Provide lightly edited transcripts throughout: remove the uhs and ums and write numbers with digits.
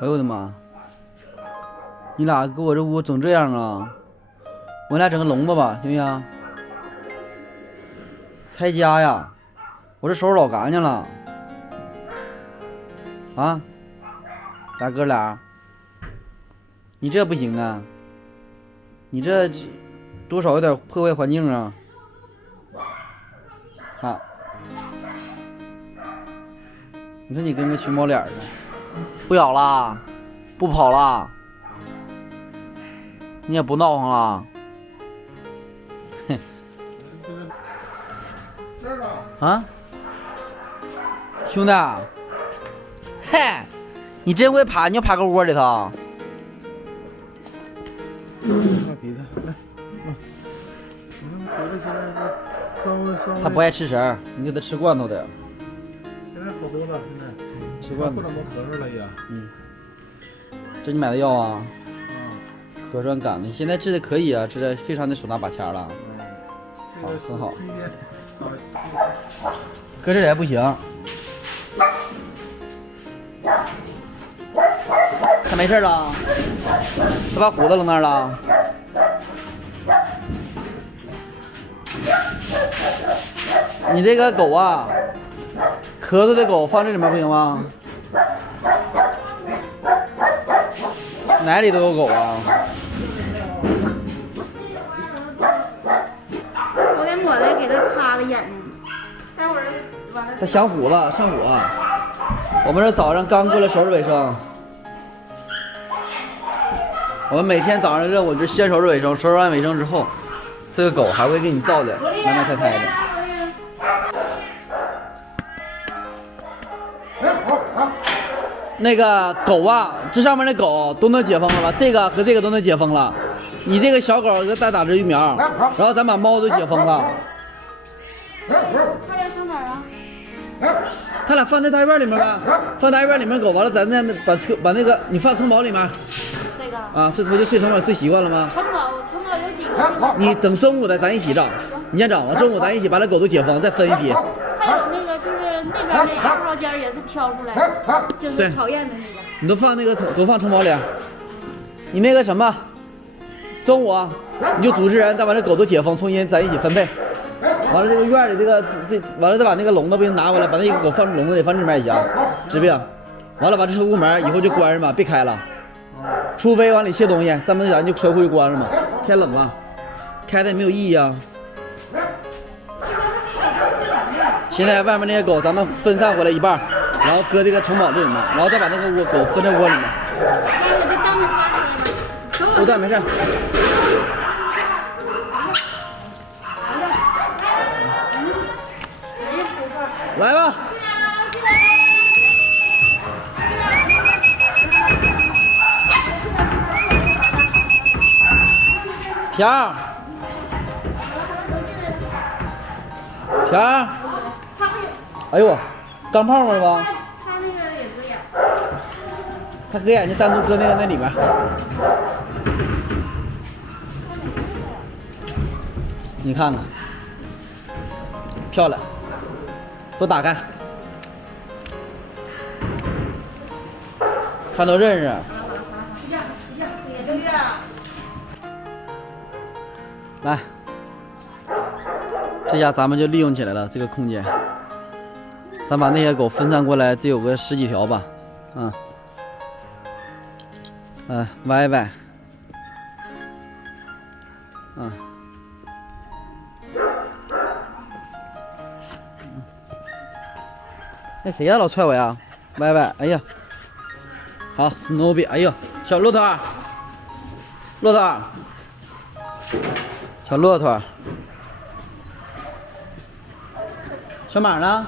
哎呦我的妈！你俩给我这屋整这样啊？我俩整个笼子吧，行不行？拆家呀！我这收拾老干净了。啊，俩哥俩，你这不行啊！你这多少有点破坏环境啊！啊！你说你跟个熊猫脸似的，不咬啦，不跑啦，你也不闹腾啦。啊，兄弟，嗨，你真会爬，你就爬个窝里头。给他来，你看给他现在稍微，他不爱吃食儿，你给他吃罐头的。现在好多了，现在吃罐头。不怎么咳嗽了也。这你买的药啊？核酸杆子，现在治的可以啊，治的非常的手拿把掐了。好，很好。搁这里还不行，他没事了，他把虎子扔那儿了。你这个狗啊，咳嗽的狗放这里面不行吗？哪里都有狗啊。我得抹的给它擦的眼睛，待会儿完了。它想虎了，上火。我们这早上刚过来收拾卫生，我们每天早上的任务就是先收拾卫生，收拾完卫生之后，这个狗还会给你造的埋埋汰汰的。那个狗啊，这上面的狗都能解封了吧？这个和这个都能解封了。你这个小狗再打支疫苗，然后咱把猫都解封了。他俩上哪儿啊？他俩放在大院里面呗，放大院里面狗完了，咱再把那个你放城堡里面。这个啊，不就睡城堡睡习惯了吗？城堡有几个？你等中午的咱一起整，你先整，完中午咱一起把那狗都解封，再分一批。还有那个就是那边那二号间也是挑出来的，就是讨厌的那个。你都放那个都放城堡里。你那个什么，中午你就组织人再把这狗都解封，重新咱一起分配。完了这个院里完了再把那个笼子不行拿回来，把那个狗放笼子里放这里面也行，治病。完了把这车库门以后就关上吧，别开了，除非往里卸东西，咱就车库就关上嘛。天冷了，开的也没有意义啊。现在外面那些狗咱们分散回来一半，然后搁这个城堡这里面，然后再把那个狗分在窝里面。都在没事。来吧。平儿，平儿，哎呦，钢泡沫是吧？他那个也搁眼，他搁眼睛单独搁那里面。你看看，漂亮，都打开，看都认识。来，这下咱们就利用起来了这个空间。咱把那些狗分散过来，得有个10几条吧，歪歪，那谁呀？老踹我呀？歪歪，哎呀，好 ，Snoopy， 哎呦，小骆驼，骆驼，小骆驼，小马呢？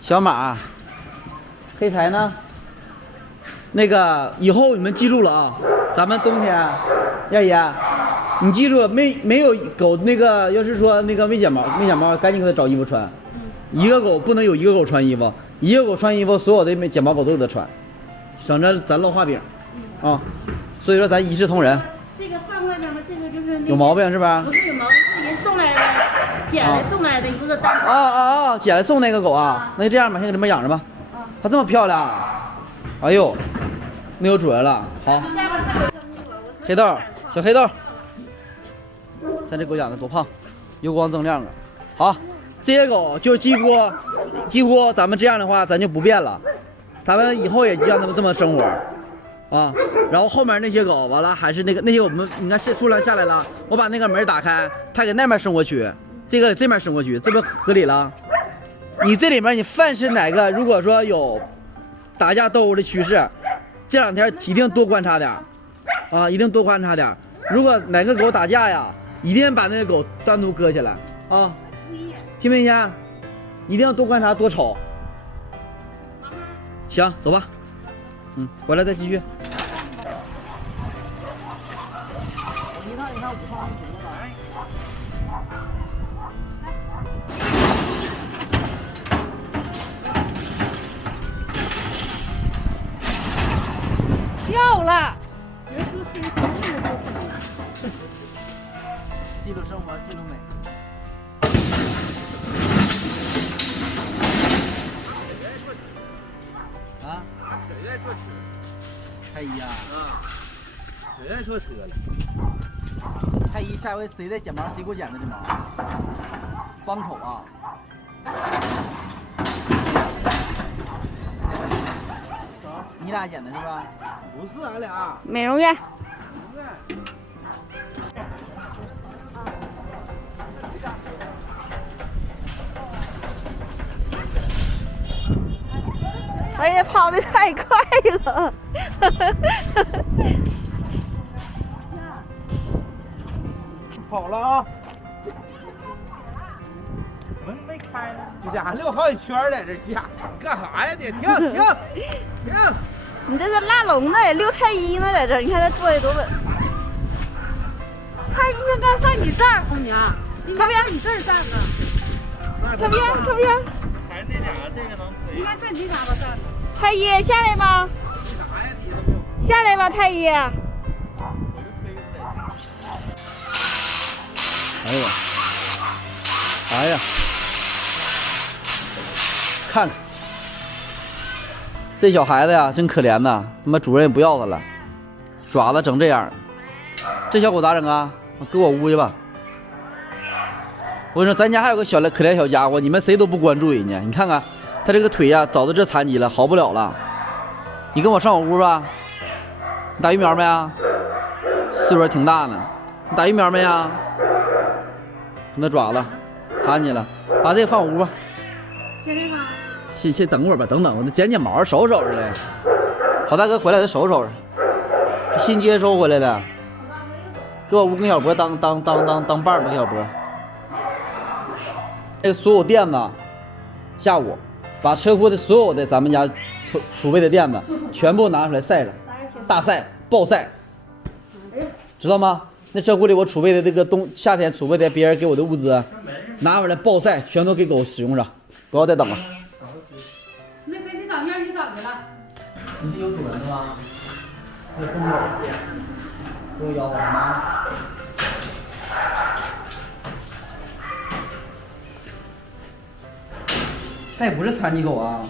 小马，黑柴呢？那个以后你们记住了啊，咱们冬天，燕爷，你记住没有狗那个，要是说那个没剪毛，赶紧给它找衣服穿。一个狗不能有一个狗穿衣服，一个狗穿衣服，所有的剪毛狗都给它穿，省着咱落画饼啊。所以说咱一视同仁。这个放外面吗？这个就是有毛病是吧？不是有毛病，是人送来的，捡来送来的一个单。捡来送那个狗啊。那就这样吧，先给它们养着吧。它这么漂亮，哎呦，没有主人了。好，黑豆，小黑豆，看这狗养的多胖，油光锃亮啊。好，这些狗就几乎咱们这样的话，咱就不变了，咱们以后也让他们这么生活啊。然后后面那些狗完了还是那些我们你看数量下来了，我把那个门打开，它给那边生活区，这个这边生活区，这不合理了？你这里面你凡是哪个如果说有打架斗殴的趋势，这2天一定多观察点啊，一定多观察点。如果哪个狗打架呀，一定把那个狗单独搁起来啊，听没听见？一定要多观察多瞅。行，走吧。回来再继续。掉了。记录生活，记录美。啊？太医啊？谁爱坐车了？太医，下回谁在剪毛，谁给我剪的这毛？帮口啊！你俩剪的是吧？不是俺俩。美容院。哎呀，跑得太快了！跑了啊！门没开呢。这家伙溜好几圈在这家，干啥呀你？停！你这是拉拢的，溜太医呢，在这儿，你看他坐的多稳。他应该上你这儿，红娘，靠边，你这儿站着。靠边。还那俩，这个能推。应该在你哪吧站着。太医，下来吧。下来吧，太医。哎呦我，哎呀，看看这小孩子呀，真可怜呐！他妈主人也不要他了，爪子整这样，这小狗咋整啊？搁我屋去吧。我跟你说，咱家还有个可怜小家伙，你们谁都不关注人家。你看看他这个腿呀，早都这残疾了，好不了了。你跟我上我屋吧。你打疫苗没啊？岁数还挺大呢。你打疫苗没啊？那爪子残疾了，把这个放我屋吧。先等会儿吧，等我剪毛，收拾收拾的。好大哥回来再收拾收拾，新接收回来的，搁我屋跟小博当伴吧，给小博。这个所有垫子，下午把车库的所有的咱们家储备的垫子全部拿出来晒了，大晒暴晒，知道吗？那车库里我储备的这个夏天储备的别人给我的物资，拿回来暴晒，全都给狗使用上，不要再等了。那谁，你找妞，你找去了？你是有主人是吧？那公狗给我咬我吗？它也不是残疾狗啊，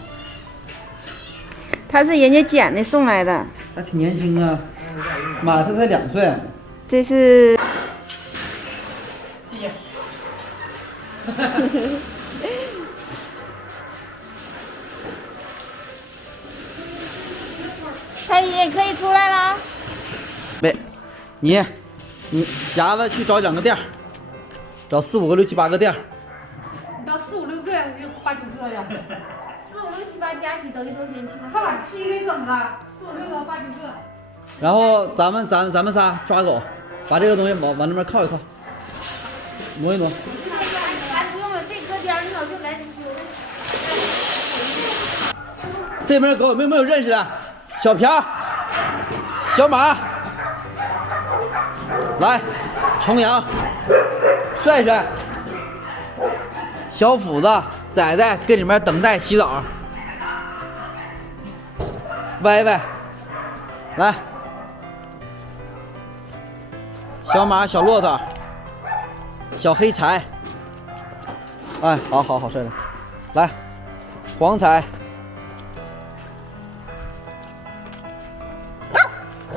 他是人家捡的送来的，还挺年轻啊。妈，它才2岁。这是。谢谢。太医可以出来了。喂，你匣子去找2个店，找4、5个、6、7、8个店。你到4、5、6个，有8、9个呀。4、5、6、7、8加起等于多少钱？他把7给整了，4、5、6个、8、9个。然后咱们仨抓狗，把这个东西往那边靠一靠，挪一挪。咱不用了，这搁边你老是来得修。这边狗有没有认识的？小瓢、小马，来，重阳、帅帅、小斧子、仔仔跟里面等待洗澡。歪歪，来，小马、小骆驼、小黑柴，哎，好，帅帅，来，黄柴。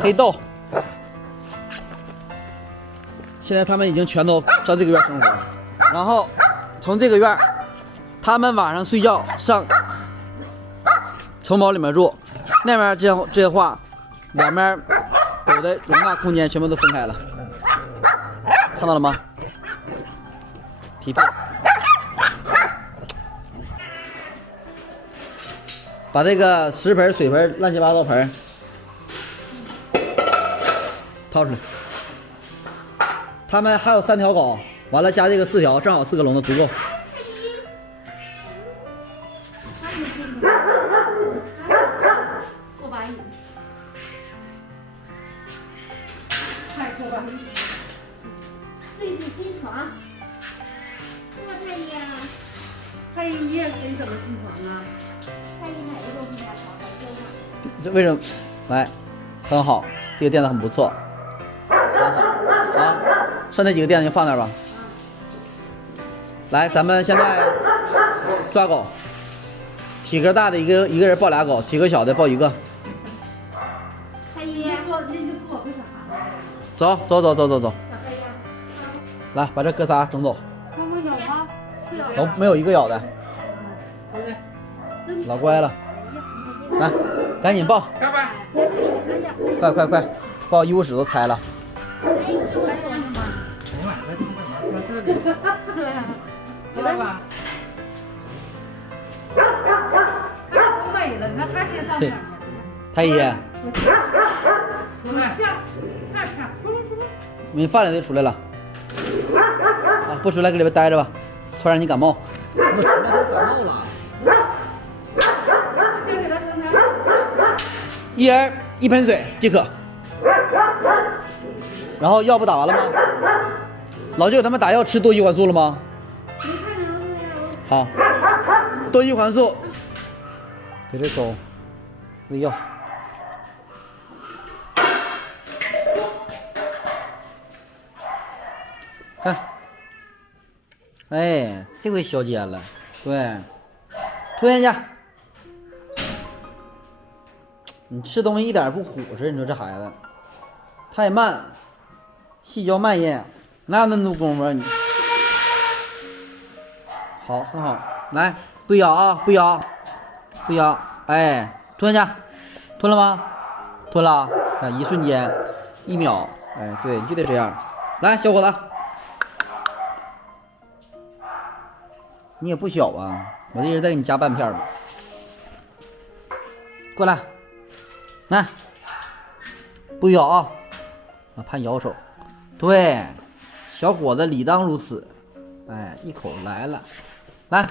黑豆。现在他们已经全都上这个院生活，然后从这个院，他们晚上睡觉上城堡里面住，那边这些话，两边狗的容纳空间全部都分开了，看到了吗？皮皮，把这个食盆、水盆、乱七八糟盆掏出来。他们还有3条狗，完了加这个4条，正好4个笼子足够。过把瘾。快过吧。睡新床。那太医啊，太医，你也跟怎么新床啊？太医哪个都比较好，就这为什么？来，很好，这个垫子很不错，很好啊。剩那几个垫子就放那儿吧。来，咱们现在抓狗，体格大的一个人抱2狗，体格小的抱1个。太医，你说为啥？走。小太医，来，把这哥仨整走，妈妈有吗？都没有一个咬的，好嘞。老乖了。来，赶紧抱，拜拜。快，抱衣服纸都拆了。来吧。都没了，你看他先上哪儿太医，去？下，你饭量就出来了。啊，不出来搁里边待着吧，传染你感冒。我出来都感冒了。先给他蒸开。一人1盆水即可。然后药不打完了吗？老舅他们打药吃多益环素了吗？没看着呀。好，多益环素给这狗喂药。看，哎，这回消尖了，对，推人家。你吃东西一点也不虎实，你说这孩子太慢，细嚼慢咽，哪有那么多功夫啊你？好，很好，来，不咬啊，不咬，哎，吞下去，吞了吗？吞了，看一瞬间，1秒，哎，对，你就得这样。来，小伙子，你也不小啊，我这人再给你加半片吧。过来。来，不咬啊！怕咬手。对，小伙子理当如此。哎，一口来了，来，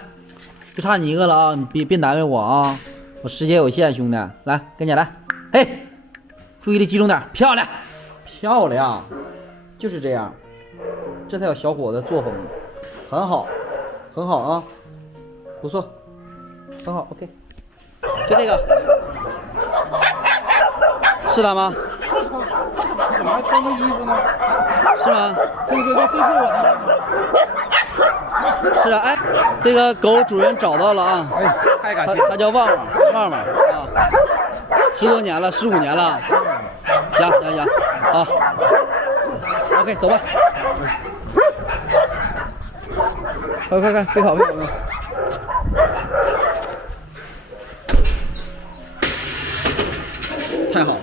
就差你一个了啊！你别难为我啊，我时间有限，兄弟。来，跟你来，嘿，注意力集中点，漂亮，漂亮，就是这样，这才有小伙子作风，很好，很好啊，不错，很好 ，OK， 就这个。是他吗？怎么还穿着衣服呢？是吗？这是我的。是啊，哎，这个狗主人找到了啊！哎，太感谢了。他叫旺旺啊，10多年了，15年了。行，好 ，OK， 走吧。快，别跑！太好了。